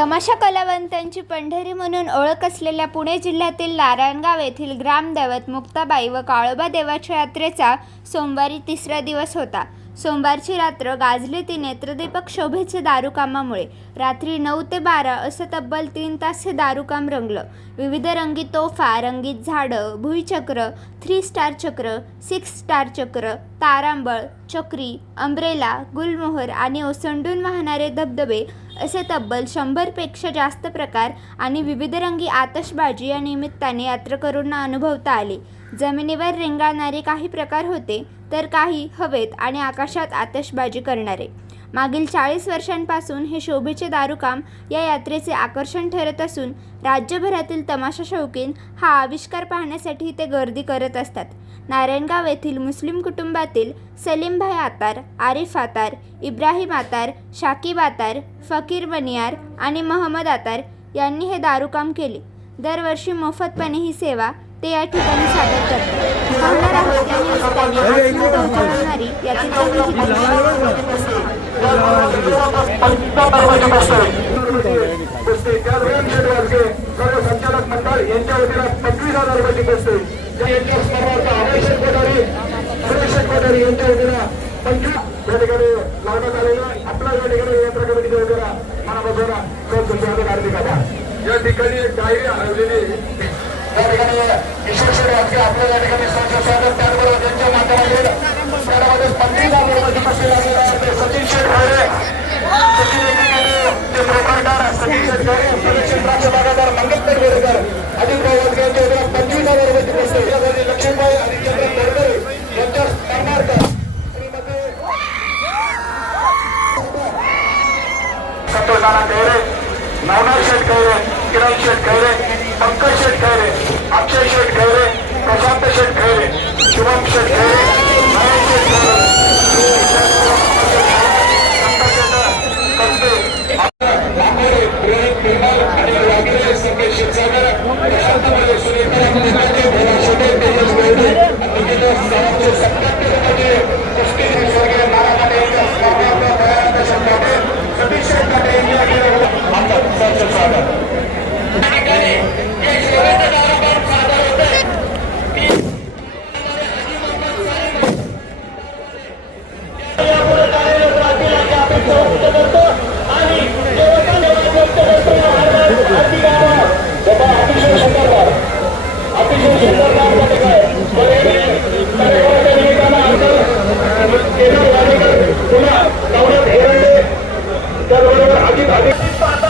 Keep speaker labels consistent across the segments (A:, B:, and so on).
A: तमाशा कलावंतांची पंढरी म्हणून ओळख असलेल्या पुणे जिल्ह्यातील नारायणगाव येथील ग्रामदैवत मुक्ताबाई व काळोबा देवाच्या यात्रेचा सोमवारी तिसरा दिवस होता. सोमवारची रात्र गाजली ती नेत्रदीपक शोभेचे दारूकामामुळे. रात्री नऊ ते बारा असं तब्बल तीन तास हे दारूकाम रंगलं. विविध रंगीत तोफा रंगीत झाडं भुईचक्र थ्री स्टार चक्र सिक्स स्टार चक्र तारांबळ चक्री अंब्रेला गुलमोहर आणि ओसंडून वाहणारे धबधबे असे तब्बल शंभरपेक्षा जास्त प्रकार आणि विविध रंगी आतषबाजी या निमित्ताने यात्रेकरूंना अनुभवता आले. जमिनीवर रेंगाळणारे काही प्रकार होते. तर काही हवेत आणि आकाशात आतषबाजी करणारे. मागील चाळीस वर्षांपासून हे शोभेचे दारूकाम या यात्रेचे आकर्षण ठरत असून राज्यभरातील तमाशा शौकीन हा आविष्कार पाहण्यासाठी ते गर्दी करत असतात. नारायणगाव येथील मुस्लिम कुटुंबातील सलीमभाई आतार आरिफ आतार इब्राहिम आतार शाकिब आतार फकीर बनियार आणि महमद आतार यांनी हे दारूकाम केले. दरवर्षी मोफतपणे ही सेवा ते या ठिकाणी सादर करतात. पाहणार आहोत
B: संचालक मंडळ यांच्या पंचवीस हजार रुपयाची यांच्या स्मरणार्थ कोठारी कोठारी यांच्या पंचवीस या ठिकाणी लावण्यात आलेलं आपल्या या ठिकाणी यात्रा कमिटीच्या वतीला मनापासून खूप तुमच्या हार्दिक आभार या ठिकाणी एक डायरी हरवलेली त्या ठिकाणी ईश्वर शेठ वाटके आपल्या या ठिकाणी सहर्ष स्वागत त्याचबरोबर त्यांच्या माध्यमातून त्यामध्ये पंचवीस हजार रुपयाची बसते लागलेला आहे सचिन शेठ खैरे सचिन एकेकाने ते ब्रोकरदार सचिन शेठ खैरे सुरक्षित राज्य बागादार मंगलकर बेडेकर अजित भाऊ वाटके यांच्या वतीला पंचवीस आगे आगे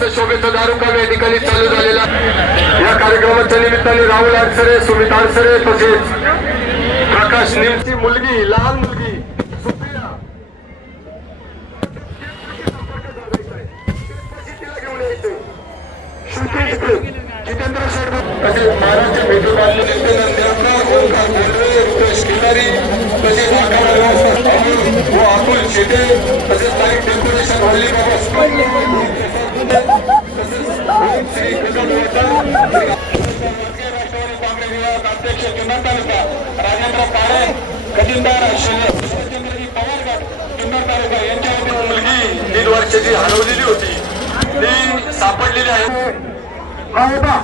B: असं शोभेचं दारुका या ठिकाणी चालू झालेला? या कार्यक्रमाच्या निमित्ताने राहुल आडसरे सुमित आडसरे तसेच प्रकाश निमची मुलगी लहान मुलगी सुप्रिया. जितेंद्र शेठ तसेच महाराष्ट्र भेटू बांधले रुपेश तसेच व अतुल शेटे तसेच काही डेकोरेशन हल्ली बाबा. अध्यक्ष जुन्नर तालुका राजेंद्र पारे खजिनदार शरदचंद्रजी पवार गट जुन्नर तालुका मुलगी दीड वर्षाची हलवलेली होती ती सापडलेली आहे या होता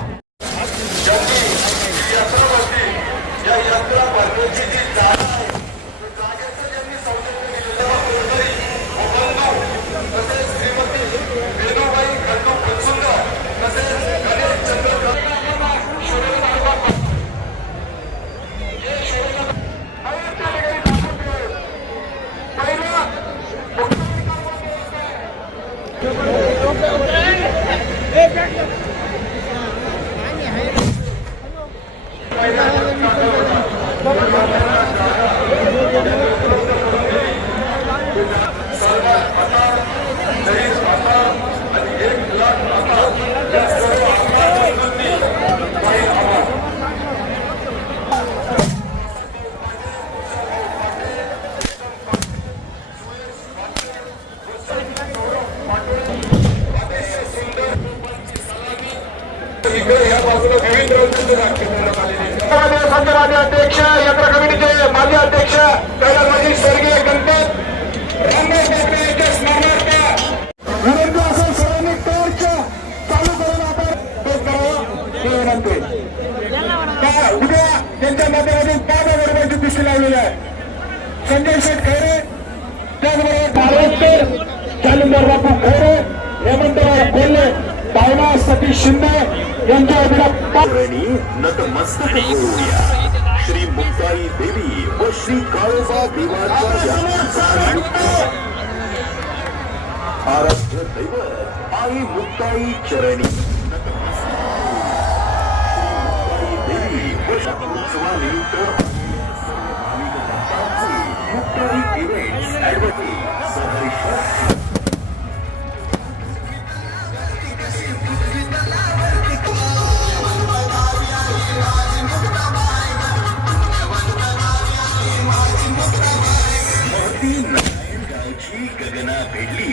B: या यात्रा भरण्याची जी जागा संघ अध्यक्ष यात्रा कमिटीचे माजी अध्यक्ष कैलास माजी स्वर्गीय गणपत रामदास ठाकरे यांच्या स्मरणार्थ विनंती सर्वांनी टॉर्च चालू करून आपण करावा विनंती उद्या त्यांच्या माध्यमातून पाच हजार रुपयाची पिशवी लावलेली आहे संजय शेठ खैरे त्याचबरोबर महाराष्ट्र जालिंदर बापू खैरे हेमंतराव कोल्हे पावना सतीश शिंदे यांच्या वतीनं
C: नतमस्तक होऊया श्री मुक्ताई देवी व श्री काळोबा देवाच्या आराध्य दैवत आई मुक्ताई चरणी। नतमस्तक होऊया. श्री मुक्ताई इव्हेंट्स 美丽。